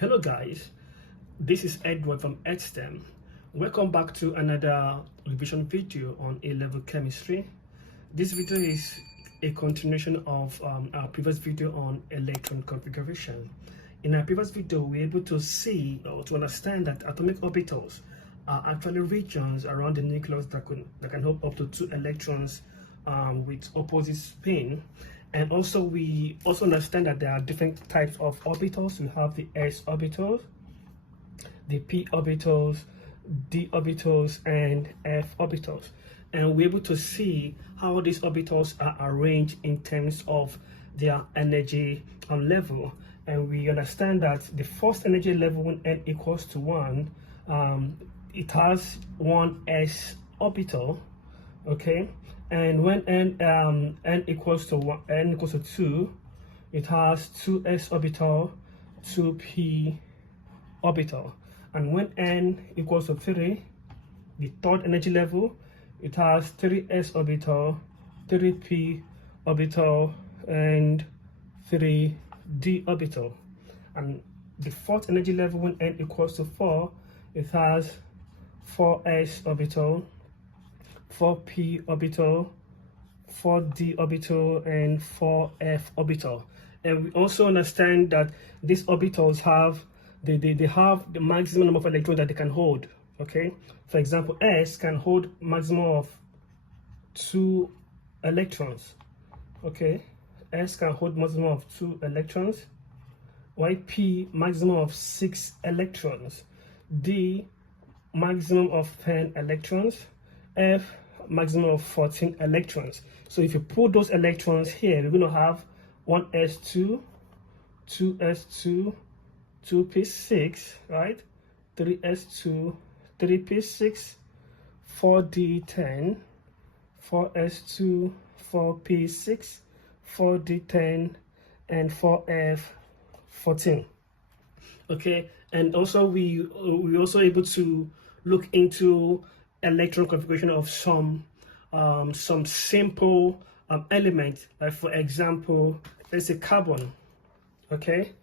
Hello guys, this is Edward from Edexcel. Welcome back to another revision video on A-level chemistry. This video is a continuation of our previous video on electron configuration. In our previous video, we were able to see or to understand that atomic orbitals are actually regions around the nucleus that can hold up to 2 electrons with opposite spin. And also we also understand that there are different types of orbitals. We have the s orbitals, the p orbitals, d orbitals, and f orbitals, and we're able to see how these orbitals are arranged in terms of their energy level. And we understand that the first energy level, when n equals to 1, it has one s orbital, okay, and when n equals to 2, it has 2s orbital, 2p orbital, and when n equals to 3, the third energy level, it has 3s orbital, 3p orbital, and 3d orbital. And the fourth energy level, when n equals to 4, it has 4s orbital, 4p orbital, 4d orbital, and 4f orbital. And we also understand that these orbitals have they have the maximum number of electrons that they can hold. Okay, for example, s can hold maximum of 2 electrons. Okay, s can hold maximum of 2 electrons, while p maximum of 6 electrons, d maximum of 10 electrons, f maximum of 14 electrons. So if you put those electrons here, we're going to have 1s2, 2s2, 2p6, right, 3s2, 3p6, 4d10, 4s2, 4p6, 4d10, and 4f14. Okay, and also we also able to look into electron configuration of some simple elements, like for example, let's say carbon. Okay,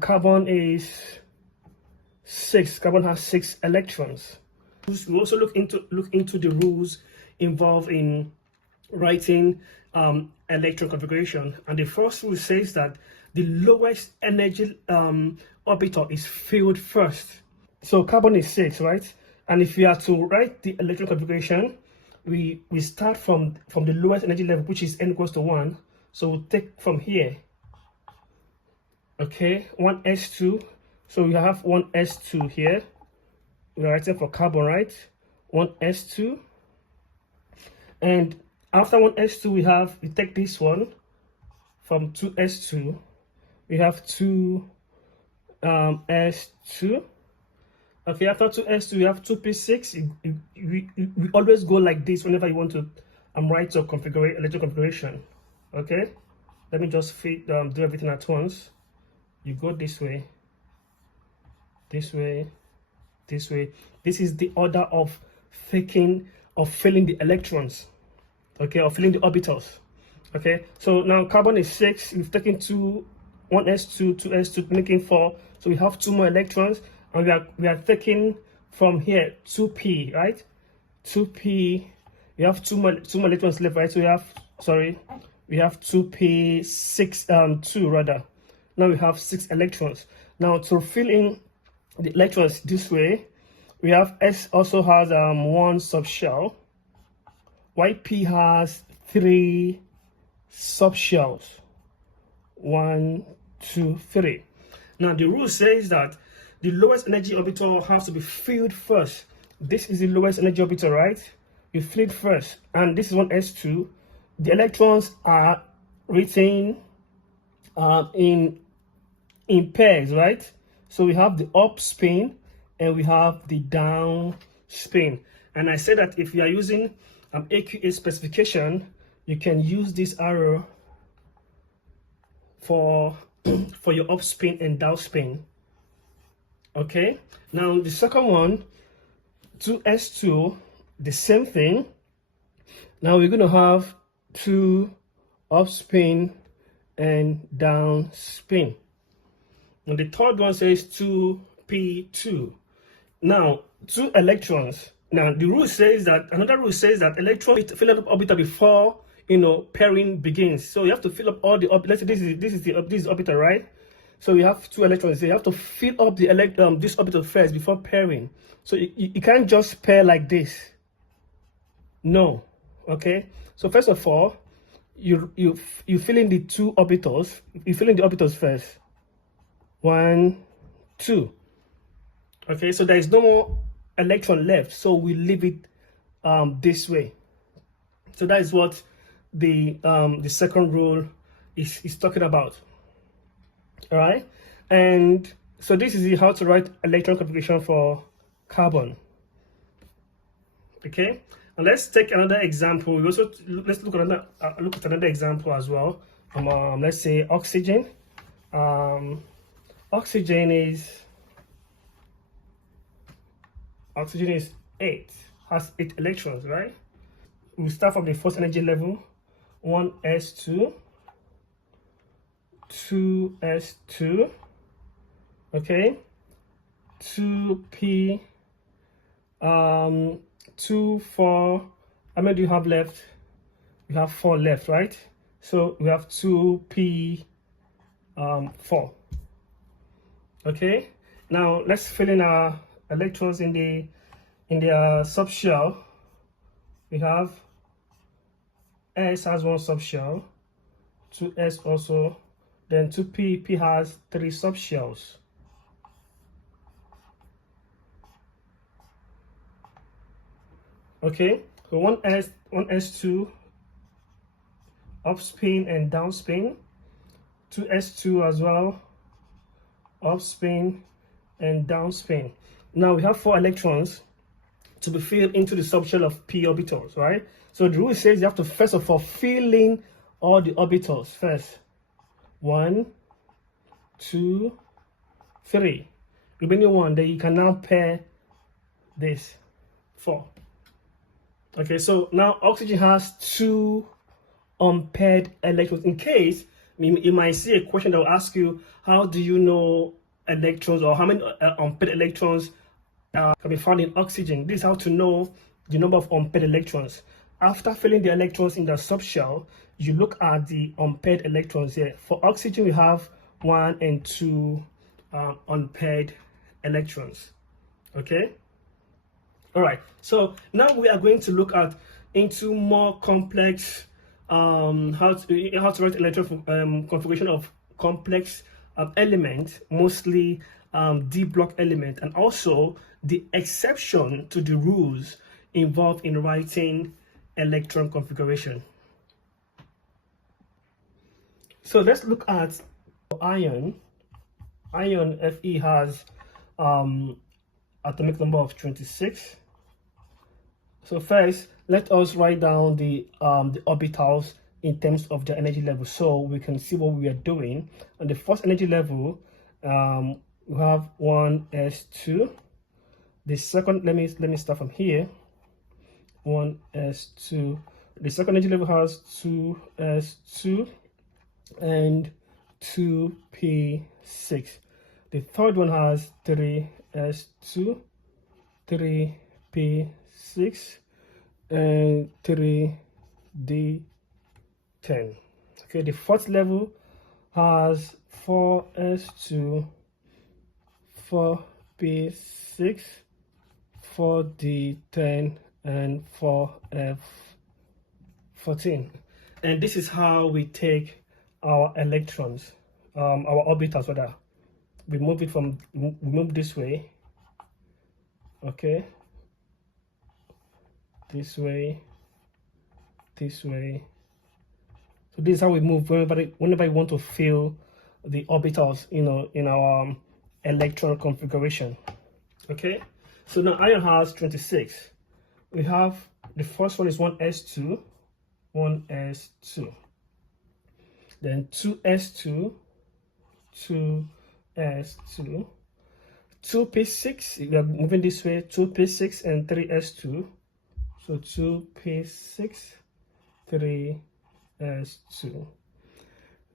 carbon is 6. Carbon has 6 electrons. We also look into the rules involved in writing electron configuration, and the first rule says that the lowest energy orbital is filled first. So carbon is 6, right? And if we are to write the electron configuration, we start from the lowest energy level, which is n equals to 1. So we'll take from here. Okay, 1s2. So we have 1s2 here. We're writing for carbon, right? 1s2. And after 1s2, we take this one from 2s2. We have 2s2. Okay, after 2s2, we have 2p6. We always go like this whenever you want to write your electron configuration. Okay, let me just do everything at once. You go this way, this way, this way. This is the order of filling the electrons, okay, or filling the orbitals. Okay, so now carbon is 6. We've taken 1s2, 2s2, making 4. So we have 2 more electrons. And we are taking from here 2p, right? 2p. We have two more electrons left, right? So we have 2p6 2 rather. Now we have 6 electrons. Now to fill in the electrons this way, we have s also has 1 subshell, while p has 3 subshells. 1, 2, 3. Now the rule says that the lowest energy orbital has to be filled first. This is the lowest energy orbital, right? You fill it first, and this is 1s2. The electrons are written in pairs, right? So we have the up spin and we have the down spin. And I said that if you are using AQA specification, you can use this arrow for your up spin and down spin. Okay, now the second one, 2s2, the same thing. Now we're going to have 2 up spin and down spin. And the third one says 2p2. Now, 2 electrons. Now, the rule says that, another rule says that electrons fill up orbital before, pairing begins. So you have to fill up all the orbitals. Let's say this is orbital, right? So you have 2 electrons. So you have to fill up the this orbital first before pairing. So you can't just pair like this. No. Okay. So first of all, you fill in the 2 orbitals. You fill in the orbitals first. 1, 2. Okay. So there is no more electron left. So we leave it this way. So that is what the second rule is talking about. All right. And so this is how to write electron configuration for carbon. Okay. And let's take another example. Let's look at another example as well. Let's say oxygen. Oxygen is 8, has 8 electrons, right? We start from the first energy level, 1s2, 2s2, okay, 2p, 2, 4. How many do you have left? You have 4 left, right? So we have 2p 4. Okay. Now let's fill in our electrons in the subshell. We have S has 1 subshell, 2s also, then 2p, p has 3 subshells. Okay, so 1s2 up spin and down spin, 2s2 as well, up spin and down spin. Now we have 4 electrons to be filled into the subshell of p orbitals, right? So the rule says you have to first of all fill in all the orbitals first. 1, 2, 3. Remaining 1, then you can now pair this 4. Okay, so now oxygen has 2 unpaired electrons. In case you might see a question that will ask you, how do you know electrons, or how many unpaired electrons can be found in oxygen? This is how to know the number of unpaired electrons. After filling the electrons in the subshell, you look at the unpaired electrons here. For oxygen, we have 1 and 2 unpaired electrons. Okay. All right. So now we are going to look at into more complex how to write electron configuration of complex element, mostly D block element, and also the exception to the rules involved in writing electron configuration. So let's look at iron. Iron Fe has atomic number of 26. So first, let us write down the orbitals in terms of the energy level, so we can see what we are doing. On the first energy level, we have 1s2. The second, let me start from here. 1s2. The second energy level has 2s2 and 2p6. The third one has 3s2, 3p6, and 3d10. Okay, the fourth level has 4s2, 4p6, 4d10, and 4f14. And this is how we take our electrons, our orbitals rather. We move it from, we move this way, okay, this way, this way. So this is how we move whenever you want to fill the orbitals, in our electron configuration. Okay, so now iron has 26. We have the first one is 1s2, 1s2, then 2s2, 2s2, 2p6. We are moving this way, 2p6 and 3s2. So 2p6, 3s2.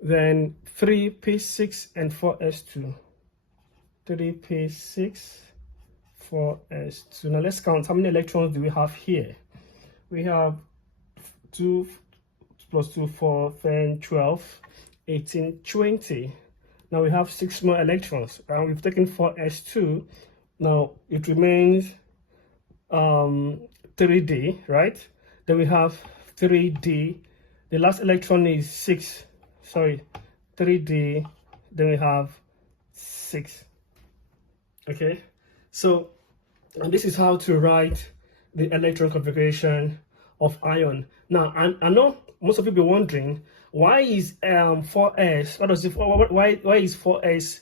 Then 3p6 and 4s2. 3p6, 4s2. Now let's count how many electrons do we have here. We have 2 plus 2, 4, 10, 12, 18, 20. Now we have 6 more electrons, and we've taken 4s2. Now it remains 3d, right? Then we have 3d. The last electron is 6. Sorry, 3d. Then we have 6. Okay, so and this is how to write the electron configuration of ion. Now, I know most of you be wondering, why is 4s? What does it? Why is 4s?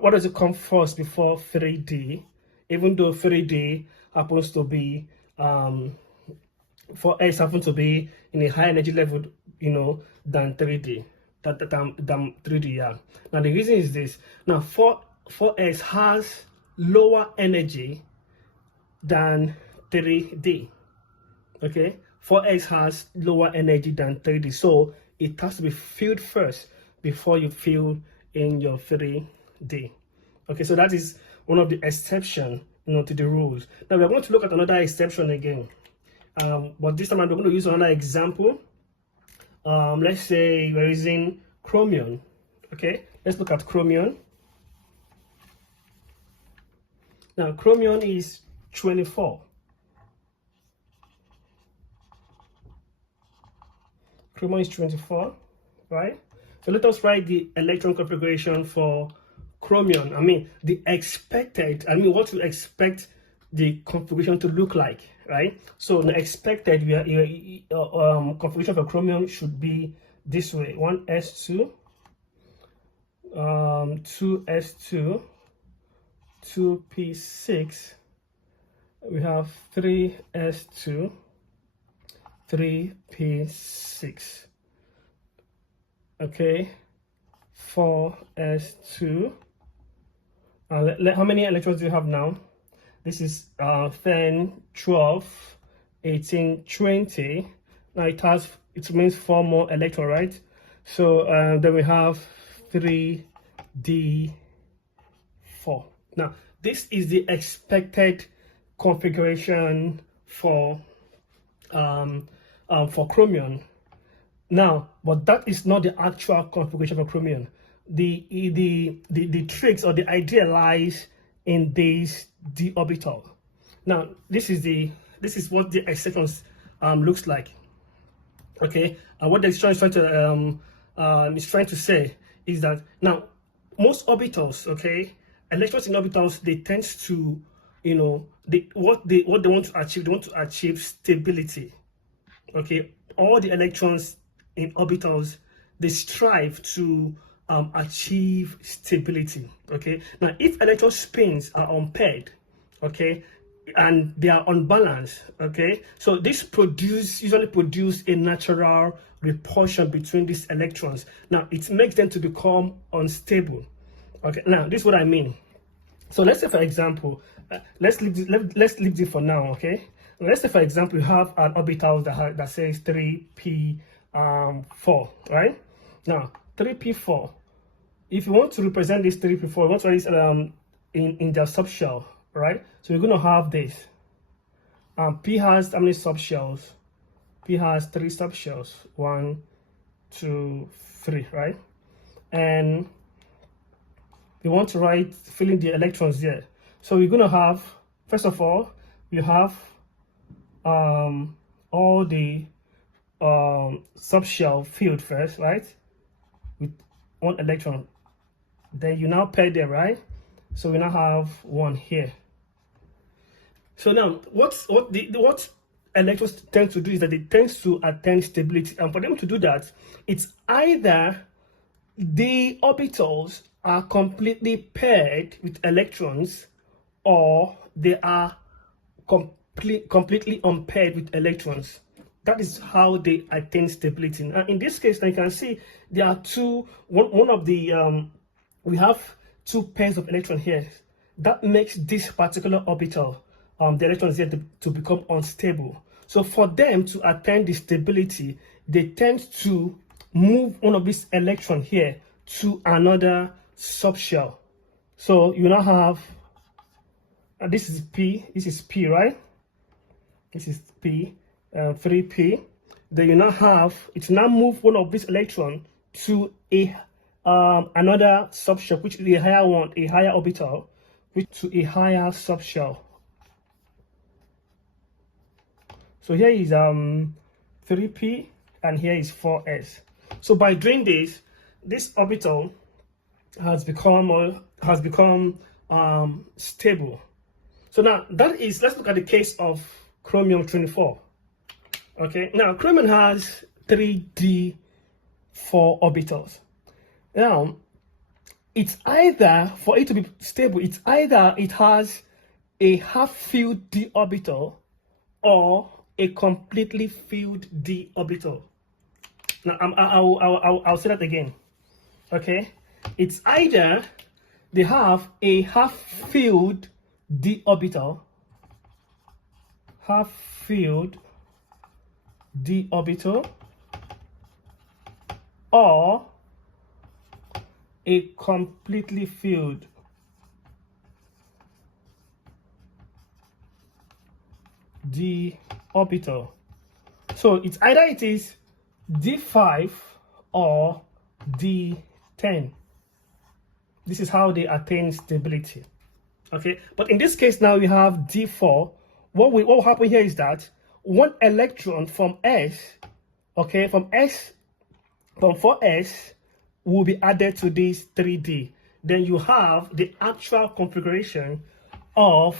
What does it come first before 3d? Even though 3d happens to be 4s happens to be in a high energy level, you know, than 3d. Than 3d. Yeah. Now the reason is this. Now 4s has lower energy than 3d. Okay, 4s has lower energy than 3d, so it has to be filled first before you fill in your 3d. Okay, so that is one of the exceptions, you know, to the rules. Now we're going to look at another exception again, but this time we're going to use another example. Let's say we're using chromium. Okay, let's look at chromium. Now chromium is 24. Chromium is 24, right? So let us write the electron configuration for chromium. I mean, the expected, what we expect the configuration to look like, right? So the expected configuration for chromium should be this way: 1s2, 2s2, 2p6. We have 3s2, 3p6. Okay, 4s2. How many electrons do you have now? This is 10, 12, 18, 20. Now it means 4 more electrons, right? So then we have 3d4. Now this is the expected configuration for chromium. Now, but that is not the actual configuration for chromium. The tricks or the idea lies in this d orbital. Now, this is what the exception looks like. Okay, and what the exception is trying to say is that now most orbitals, okay, electrons in orbitals, they tend to, you know, what they want to achieve. They want to achieve stability. Okay, all the electrons in orbitals, they strive to achieve stability. Okay, now if electron spins are unpaired, okay, and they are unbalanced, okay, so this usually produce a natural repulsion between these electrons. Now it makes them to become unstable. Okay, now this is what I mean. So let's say, for example, let's leave it for now. Okay, let's say, for example, you have an orbital that says 3p4, right? Now 3p4, if you want to represent this 3p4, you want to write this in their subshell, right? So you're going to have this. P has how many subshells? P has 3 subshells. 1, 2, 3, right? And we want to fill in the electrons there. So we're going to have, first of all, we have all the subshell filled first, right? With 1 electron. Then you now pair them, right? So we now have 1 here. So now, what electrons tend to do is that they tend to attain stability, and for them to do that, it's either the orbitals are completely paired with electrons, or they are completely unpaired with electrons. That is how they attain stability. Now, in this case, now you can see there are one of the we have 2 pairs of electrons here. That makes this particular orbital, the electrons here, to become unstable. So for them to attain the stability, they tend to move one of these electrons here to another subshell. So you now have this is P, right? This is P, 3P. Then you now have it now move one of these electron to a another subshell, which is a higher one, a higher orbital, which to a higher subshell. So here is 3P and here is 4s. So by doing this, this orbital has become stable. So now that is, let's look at the case of chromium 24. Okay, now chromium has 3d4 orbitals. Now it's either, for it to be stable, it's either it has a half-filled d orbital or a completely filled d orbital. Now I'll say that again. Okay, it's either they have a half-filled d orbital, half-filled d orbital, or a completely filled d orbital. So it's either it is d5 or d10. This is how they attain stability. Okay, but in this case now we have d4. What will happen here is that one electron from s, okay, from 4s will be added to this 3d. Then you have the actual configuration of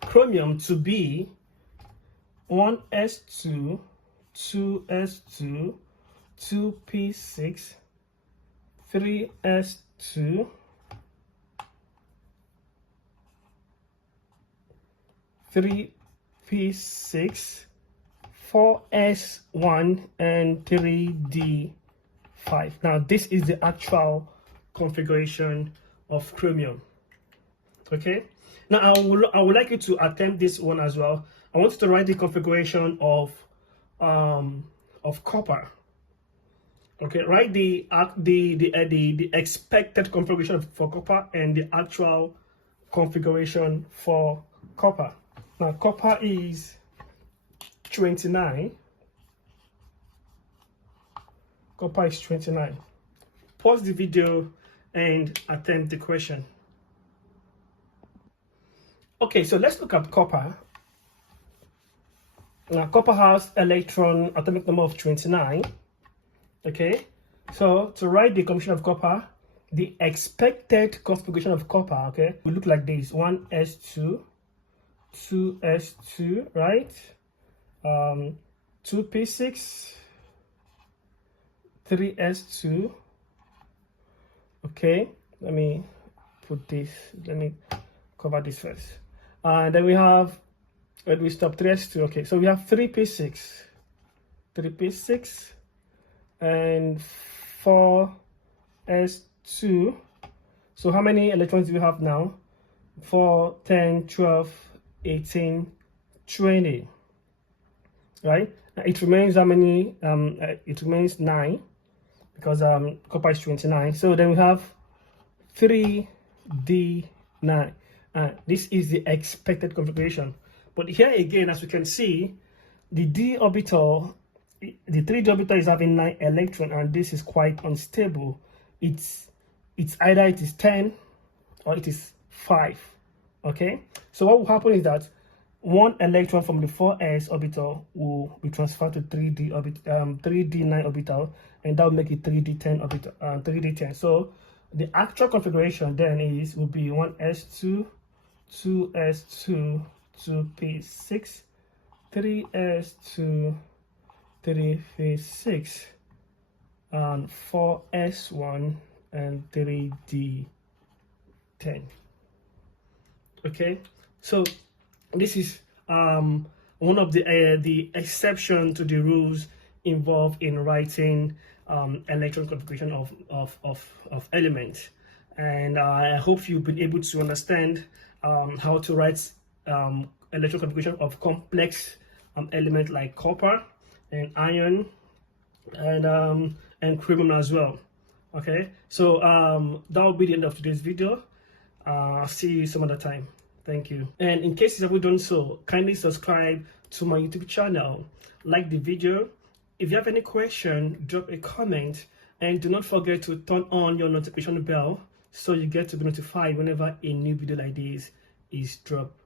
chromium to be 1s2, 2s2, 2p6, 3s2, 3p6, 4s1, and 3d5. Now this is the actual configuration of chromium. Okay, now I would like you to attempt this one as well. I want you to write the configuration of copper. Okay, write the expected configuration for copper and the actual configuration for copper. Now copper is 29. Copper is 29. Pause the video and attempt the question. Okay, so let's look at copper. Now copper has electron atomic number of 29. Okay, so to write the configuration of copper, the expected configuration of copper, okay, will look like this: 1s2, 2s2, right? 2p6, 3s2. Okay, let me put this, let me cover this first. And then we have, where do we stop? 3s2. Okay, so we have 3p6, and 4s2. So how many electrons do we have now? 4, 10, 12, 18, 20. Right? Now it remains how many? It remains 9, because copper is 29. So then we have 3d9. This is the expected configuration. But here again, as you can see, the d orbital, the 3d orbital is having 9 electrons, and this is quite unstable. It's either it is 10 or it is 5. Okay, so what will happen is that one electron from the 4s orbital will be transferred to 3d9 orbital, and that will make it 3d10 orbital, 3d10. So the actual configuration then will be 1s2, 2s2, 2p6, 3s2, 3p6, and 4s1, and 3d10. Okay, so this is one of the exception to the rules involved in writing electron configuration of elements, and I hope you've been able to understand how to write electron configuration of complex element like copper and iron and chromium as well. Okay, so that will be the end of today's video. I'll see you some other time. Thank you. And in case you haven't done so, kindly subscribe to my YouTube channel, like the video. If you have any question, drop a comment, and do not forget to turn on your notification bell so you get to be notified whenever a new video like this is dropped.